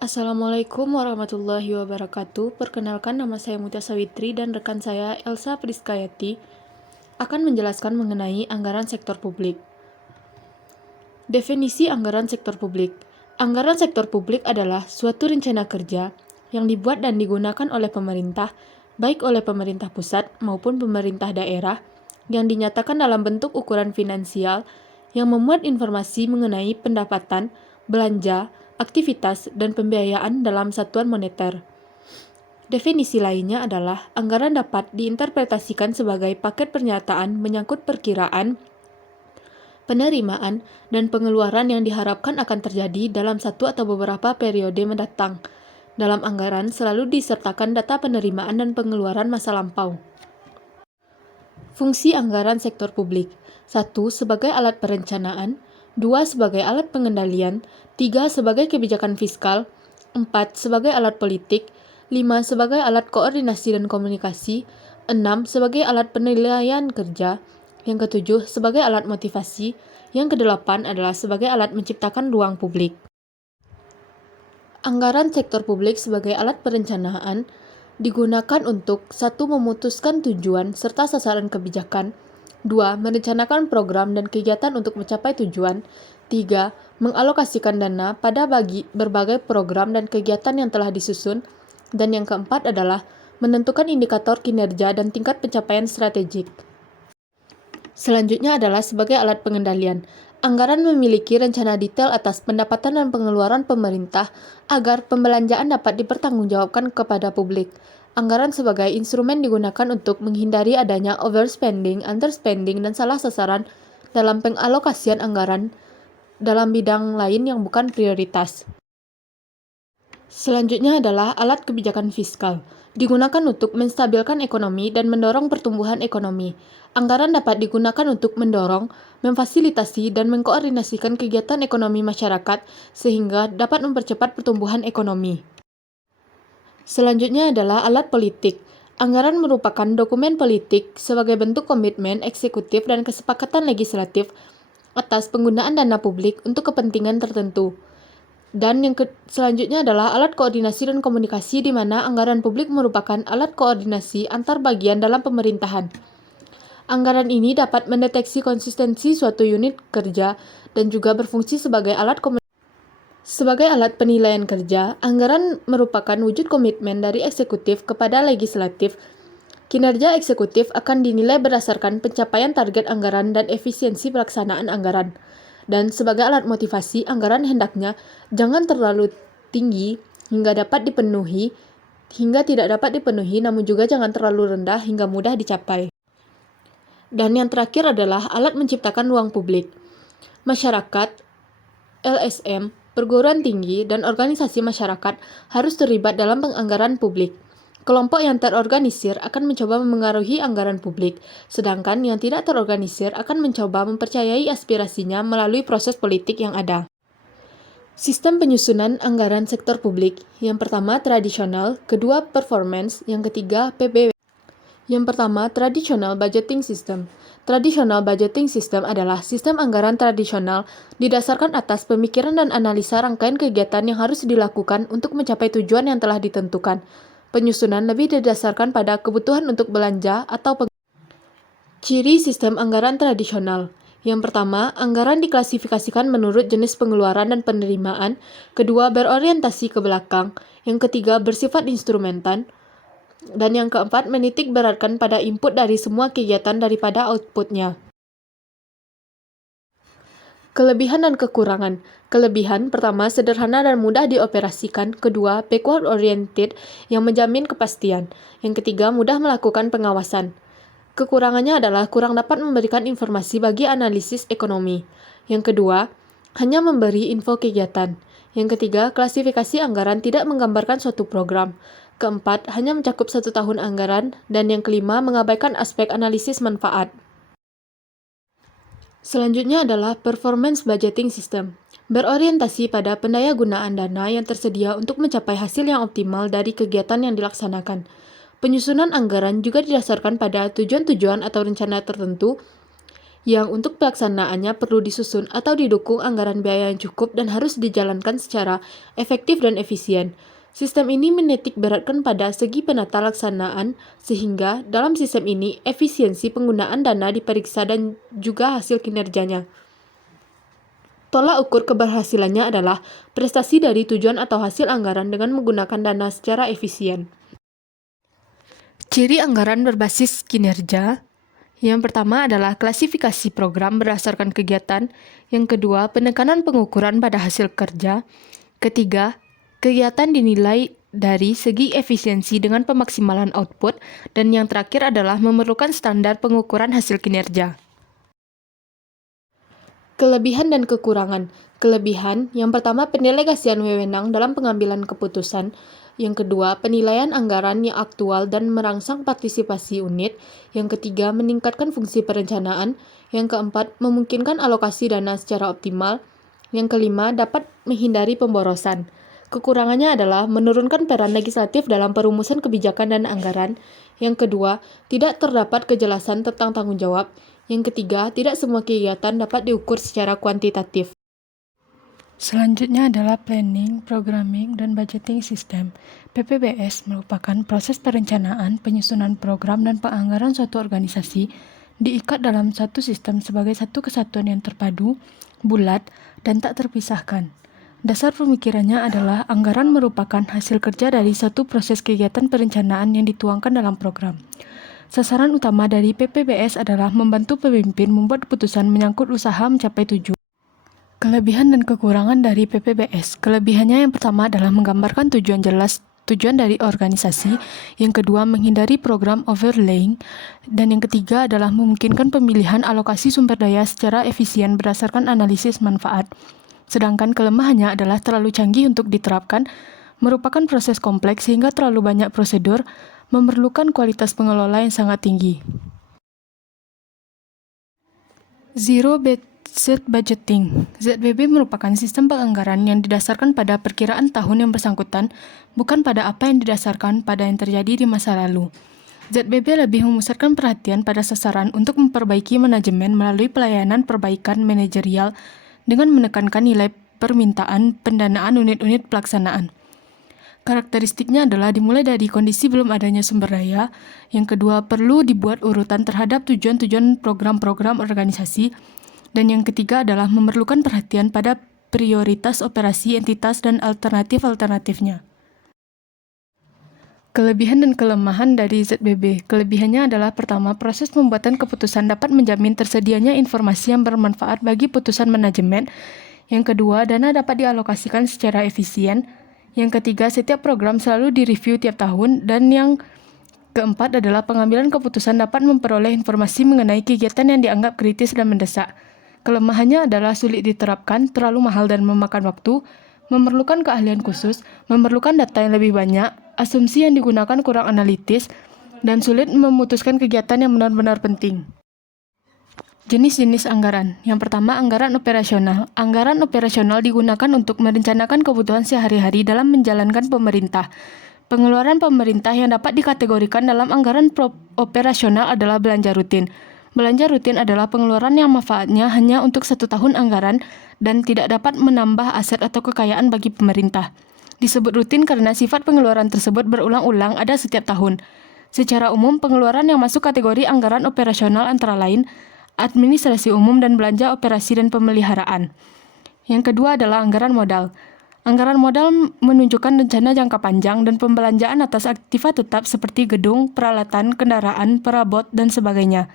Assalamualaikum warahmatullahi wabarakatuh. Perkenalkan, nama saya Mutia Sawitri dan rekan saya Elsa Priskayati akan menjelaskan mengenai anggaran sektor publik. Definisi anggaran sektor publik. Anggaran sektor publik adalah suatu rencana kerja yang dibuat dan digunakan oleh pemerintah, baik oleh pemerintah pusat maupun pemerintah daerah, yang dinyatakan dalam bentuk ukuran finansial yang memuat informasi mengenai pendapatan, belanja, aktivitas, dan pembiayaan dalam satuan moneter. Definisi lainnya adalah anggaran dapat diinterpretasikan sebagai paket pernyataan menyangkut perkiraan, penerimaan, dan pengeluaran yang diharapkan akan terjadi dalam satu atau beberapa periode mendatang. Dalam anggaran selalu disertakan data penerimaan dan pengeluaran masa lampau. Fungsi anggaran sektor publik. 1. Sebagai alat perencanaan. 2. Sebagai alat pengendalian. 3. Sebagai kebijakan fiskal. 4. Sebagai alat politik. 5. Sebagai alat koordinasi dan komunikasi. 6. Sebagai alat penilaian kerja. Yang ketujuh, sebagai alat motivasi. Yang kedelapan adalah sebagai alat menciptakan ruang publik. Anggaran sektor publik sebagai alat perencanaan digunakan untuk 1. Memutuskan tujuan serta sasaran kebijakan. 2. Merencanakan program dan kegiatan untuk mencapai tujuan. 3. Mengalokasikan dana pada berbagai program dan kegiatan yang telah disusun. Dan yang keempat adalah menentukan indikator kinerja dan tingkat pencapaian strategik. Selanjutnya adalah sebagai alat pengendalian. Anggaran memiliki rencana detail atas pendapatan dan pengeluaran pemerintah agar pembelanjaan dapat dipertanggungjawabkan kepada publik. Anggaran sebagai instrumen digunakan untuk menghindari adanya overspending, underspending, dan salah sasaran dalam pengalokasian anggaran dalam bidang lain yang bukan prioritas. Selanjutnya adalah alat kebijakan fiskal. Digunakan untuk menstabilkan ekonomi dan mendorong pertumbuhan ekonomi. Anggaran dapat digunakan untuk mendorong, memfasilitasi, dan mengkoordinasikan kegiatan ekonomi masyarakat sehingga dapat mempercepat pertumbuhan ekonomi. Selanjutnya adalah alat politik. Anggaran merupakan dokumen politik sebagai bentuk komitmen eksekutif dan kesepakatan legislatif atas penggunaan dana publik untuk kepentingan tertentu. Dan yang selanjutnya adalah alat koordinasi dan komunikasi, di mana anggaran publik merupakan alat koordinasi antar bagian dalam pemerintahan. Anggaran ini dapat mendeteksi konsistensi suatu unit kerja dan juga berfungsi sebagai alat penilaian kerja. Anggaran merupakan wujud komitmen dari eksekutif kepada legislatif. Kinerja eksekutif akan dinilai berdasarkan pencapaian target anggaran dan efisiensi pelaksanaan anggaran. Dan sebagai alat motivasi, anggaran hendaknya jangan terlalu tinggi hingga tidak dapat dipenuhi, namun juga jangan terlalu rendah hingga mudah dicapai. Dan yang terakhir adalah alat menciptakan ruang publik. Masyarakat, LSM, perguruan tinggi, dan organisasi masyarakat harus terlibat dalam penganggaran publik. Kelompok yang terorganisir akan mencoba memengaruhi anggaran publik, sedangkan yang tidak terorganisir akan mencoba mempercayai aspirasinya melalui proses politik yang ada. Sistem penyusunan anggaran sektor publik. Yang pertama, tradisional. Kedua, performance. Yang ketiga, PBW. Yang pertama, traditional budgeting system. Traditional budgeting system adalah sistem anggaran tradisional didasarkan atas pemikiran dan analisa rangkaian kegiatan yang harus dilakukan untuk mencapai tujuan yang telah ditentukan. Penyusunan lebih didasarkan pada kebutuhan untuk belanja atau Ciri sistem anggaran tradisional. Yang pertama, anggaran diklasifikasikan menurut jenis pengeluaran dan penerimaan. Kedua, berorientasi ke belakang. Yang ketiga, bersifat instrumentan. Dan yang keempat, menitik beratkan pada input dari semua kegiatan daripada outputnya. Kelebihan dan kekurangan. Kelebihan pertama, sederhana dan mudah dioperasikan. Kedua, backward oriented yang menjamin kepastian. Yang ketiga, mudah melakukan pengawasan. Kekurangannya adalah kurang dapat memberikan informasi bagi analisis ekonomi. Yang kedua, hanya memberi info kegiatan. Yang ketiga, klasifikasi anggaran tidak menggambarkan suatu program. Keempat, hanya mencakup 1 tahun anggaran. Dan yang kelima, mengabaikan aspek analisis manfaat. Selanjutnya adalah performance budgeting system. Berorientasi pada pendayagunaan dana yang tersedia untuk mencapai hasil yang optimal dari kegiatan yang dilaksanakan. Penyusunan anggaran juga didasarkan pada tujuan-tujuan atau rencana tertentu yang untuk pelaksanaannya perlu disusun atau didukung anggaran biaya yang cukup dan harus dijalankan secara efektif dan efisien. Sistem ini menitik beratkan pada segi penata laksanaan, sehingga dalam sistem ini efisiensi penggunaan dana diperiksa dan juga hasil kinerjanya. Tolak ukur keberhasilannya adalah prestasi dari tujuan atau hasil anggaran dengan menggunakan dana secara efisien. Ciri anggaran berbasis kinerja. Yang pertama adalah klasifikasi program berdasarkan kegiatan. Yang kedua, penekanan pengukuran pada hasil kerja. Ketiga, kegiatan dinilai dari segi efisiensi dengan pemaksimalan output. Dan yang terakhir adalah memerlukan standar pengukuran hasil kinerja. Kelebihan dan kekurangan. Kelebihan, yang pertama pendelegasian wewenang dalam pengambilan keputusan. Yang kedua, penilaian anggaran yang aktual dan merangsang partisipasi unit. Yang ketiga, meningkatkan fungsi perencanaan. Yang keempat, memungkinkan alokasi dana secara optimal. Yang kelima, dapat menghindari pemborosan. Kekurangannya adalah menurunkan peran legislatif dalam perumusan kebijakan dan anggaran. Yang kedua, tidak terdapat kejelasan tentang tanggung jawab. Yang ketiga, tidak semua kegiatan dapat diukur secara kuantitatif. Selanjutnya adalah planning, programming, dan budgeting system. PPBS merupakan proses perencanaan, penyusunan program, dan penganggaran suatu organisasi diikat dalam satu sistem sebagai satu kesatuan yang terpadu, bulat, dan tak terpisahkan. Dasar pemikirannya adalah anggaran merupakan hasil kerja dari satu proses kegiatan perencanaan yang dituangkan dalam program. Sasaran utama dari PPBS adalah membantu pemimpin membuat keputusan menyangkut usaha mencapai tujuan. Kelebihan dan kekurangan dari PPBS. Kelebihannya yang pertama adalah menggambarkan tujuan jelas tujuan dari organisasi, yang kedua menghindari program overlaying, dan yang ketiga adalah memungkinkan pemilihan alokasi sumber daya secara efisien berdasarkan analisis manfaat. Sedangkan kelemahannya adalah terlalu canggih untuk diterapkan, merupakan proses kompleks sehingga terlalu banyak prosedur, memerlukan kualitas pengelola yang sangat tinggi. Zero-based budgeting. ZBB merupakan sistem penganggaran yang didasarkan pada perkiraan tahun yang bersangkutan, bukan pada apa yang didasarkan pada yang terjadi di masa lalu. ZBB lebih memusatkan perhatian pada sasaran untuk memperbaiki manajemen melalui pelayanan perbaikan manajerial dengan menekankan nilai permintaan pendanaan unit-unit pelaksanaan. Karakteristiknya adalah dimulai dari kondisi belum adanya sumber daya. Yang kedua, perlu dibuat urutan terhadap tujuan-tujuan program-program organisasi. Dan yang ketiga adalah memerlukan perhatian pada prioritas operasi entitas dan alternatif-alternatifnya. Kelebihan dan kelemahan dari ZBB. Kelebihannya adalah pertama, proses pembuatan keputusan dapat menjamin tersedianya informasi yang bermanfaat bagi putusan manajemen. Yang kedua, dana dapat dialokasikan secara efisien. Yang ketiga, setiap program selalu direview tiap tahun. Dan yang keempat adalah pengambilan keputusan dapat memperoleh informasi mengenai kegiatan yang dianggap kritis dan mendesak. Kelemahannya adalah sulit diterapkan, terlalu mahal dan memakan waktu, memerlukan keahlian khusus, memerlukan data yang lebih banyak, asumsi yang digunakan kurang analitis, dan sulit memutuskan kegiatan yang benar-benar penting. Jenis-jenis anggaran. Yang pertama, anggaran operasional. Anggaran operasional digunakan untuk merencanakan kebutuhan sehari-hari dalam menjalankan pemerintah. Pengeluaran pemerintah yang dapat dikategorikan dalam anggaran operasional adalah belanja rutin. Belanja rutin adalah pengeluaran yang manfaatnya hanya untuk 1 tahun anggaran dan tidak dapat menambah aset atau kekayaan bagi pemerintah. Disebut rutin karena sifat pengeluaran tersebut berulang-ulang ada setiap tahun. Secara umum, pengeluaran yang masuk kategori anggaran operasional antara lain administrasi umum dan belanja operasi dan pemeliharaan. Yang kedua adalah anggaran modal. Anggaran modal menunjukkan rencana jangka panjang dan pembelanjaan atas aktiva tetap seperti gedung, peralatan, kendaraan, perabot, dan sebagainya.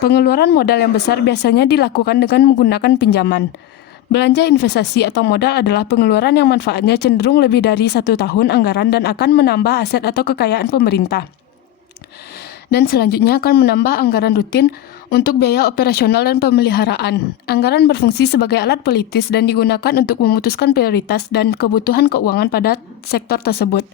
Pengeluaran modal yang besar biasanya dilakukan dengan menggunakan pinjaman. Belanja investasi atau modal adalah pengeluaran yang manfaatnya cenderung lebih dari 1 tahun anggaran dan akan menambah aset atau kekayaan pemerintah. Dan selanjutnya akan menambah anggaran rutin untuk biaya operasional dan pemeliharaan. Anggaran berfungsi sebagai alat politis dan digunakan untuk memutuskan prioritas dan kebutuhan keuangan pada sektor tersebut.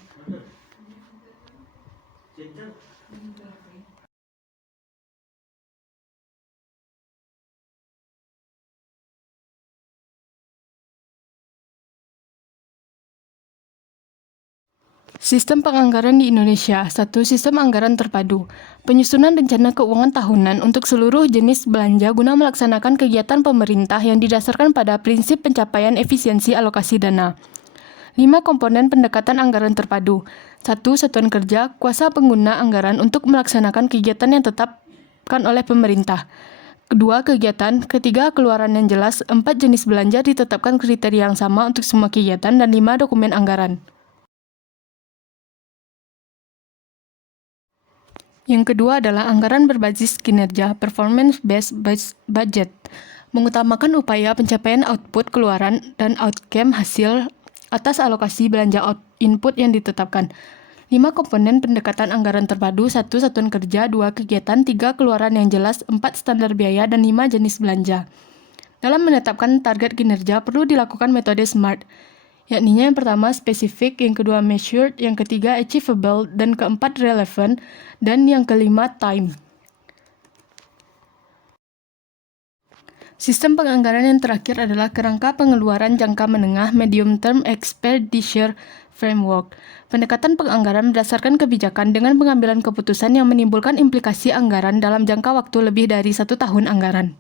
Sistem penganggaran di Indonesia. 1. Sistem anggaran terpadu. Penyusunan rencana keuangan tahunan untuk seluruh jenis belanja guna melaksanakan kegiatan pemerintah yang didasarkan pada prinsip pencapaian efisiensi alokasi dana. 5. Komponen pendekatan anggaran terpadu. 1. Satuan kerja, kuasa pengguna anggaran untuk melaksanakan kegiatan yang ditetapkan oleh pemerintah. 2. Kegiatan. 3. Keluaran yang jelas. 4. Jenis belanja ditetapkan kriteria yang sama untuk semua kegiatan. Dan 5. Dokumen anggaran. Yang kedua adalah anggaran berbasis kinerja, performance-based budget, mengutamakan upaya pencapaian output keluaran dan outcome hasil atas alokasi belanja input yang ditetapkan. 5 komponen pendekatan anggaran terpadu, 1. Satuan kerja, 2. Kegiatan, 3. Keluaran yang jelas, 4. Standar biaya, dan 5. Jenis belanja. Dalam menetapkan target kinerja, perlu dilakukan metode SMART, yakni yang pertama spesifik, yang kedua measured, yang ketiga achievable, dan keempat relevant, dan yang kelima time. Sistem penganggaran yang terakhir adalah kerangka pengeluaran jangka menengah medium term expenditure framework. Pendekatan penganggaran berdasarkan kebijakan dengan pengambilan keputusan yang menimbulkan implikasi anggaran dalam jangka waktu lebih dari 1 tahun anggaran.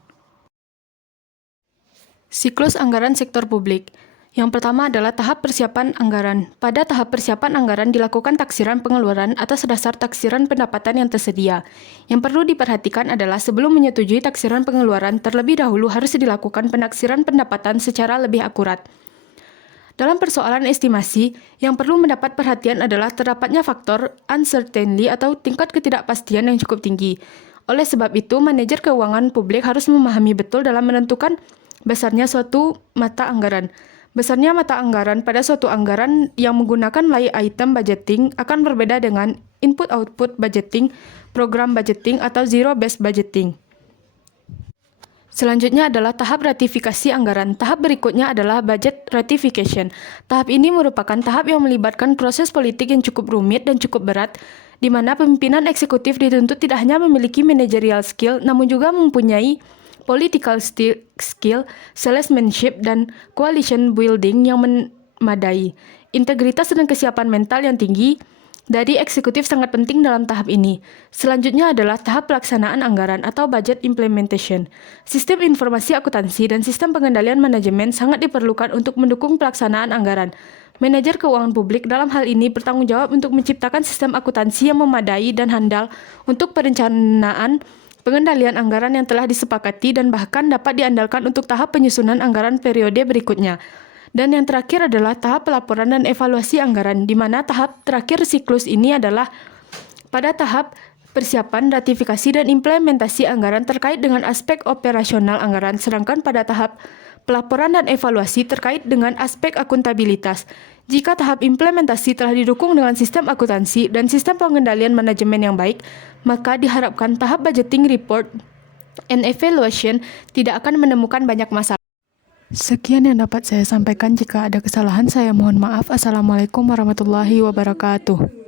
Siklus anggaran sektor publik. Yang pertama adalah tahap persiapan anggaran. Pada tahap persiapan anggaran dilakukan taksiran pengeluaran atas dasar taksiran pendapatan yang tersedia. Yang perlu diperhatikan adalah sebelum menyetujui taksiran pengeluaran, terlebih dahulu harus dilakukan penaksiran pendapatan secara lebih akurat. Dalam persoalan estimasi, yang perlu mendapat perhatian adalah terdapatnya faktor uncertainty atau tingkat ketidakpastian yang cukup tinggi. Oleh sebab itu, manajer keuangan publik harus memahami betul dalam menentukan besarnya suatu mata anggaran. Besarnya mata anggaran pada suatu anggaran yang menggunakan line item budgeting akan berbeda dengan input-output budgeting, program budgeting, atau zero-based budgeting. Selanjutnya adalah tahap ratifikasi anggaran. Tahap berikutnya adalah budget ratification. Tahap ini merupakan tahap yang melibatkan proses politik yang cukup rumit dan cukup berat, di mana pemimpinan eksekutif dituntut tidak hanya memiliki managerial skill, namun juga mempunyai political skill, salesmanship, dan coalition building yang memadai. Integritas dan kesiapan mental yang tinggi dari eksekutif sangat penting dalam tahap ini. Selanjutnya adalah tahap pelaksanaan anggaran atau budget implementation. Sistem informasi akuntansi dan sistem pengendalian manajemen sangat diperlukan untuk mendukung pelaksanaan anggaran. Manajer keuangan publik dalam hal ini bertanggung jawab untuk menciptakan sistem akuntansi yang memadai dan handal untuk perencanaan pengendalian anggaran yang telah disepakati dan bahkan dapat diandalkan untuk tahap penyusunan anggaran periode berikutnya. Dan yang terakhir adalah tahap pelaporan dan evaluasi anggaran, di mana tahap terakhir siklus ini adalah pada tahap persiapan, ratifikasi, dan implementasi anggaran terkait dengan aspek operasional anggaran, sedangkan pada tahap pelaporan dan evaluasi terkait dengan aspek akuntabilitas. Jika tahap implementasi telah didukung dengan sistem akuntansi dan sistem pengendalian manajemen yang baik, maka diharapkan tahap budgeting report and evaluation tidak akan menemukan banyak masalah. Sekian yang dapat saya sampaikan. Jika ada kesalahan, saya mohon maaf. Assalamualaikum warahmatullahi wabarakatuh.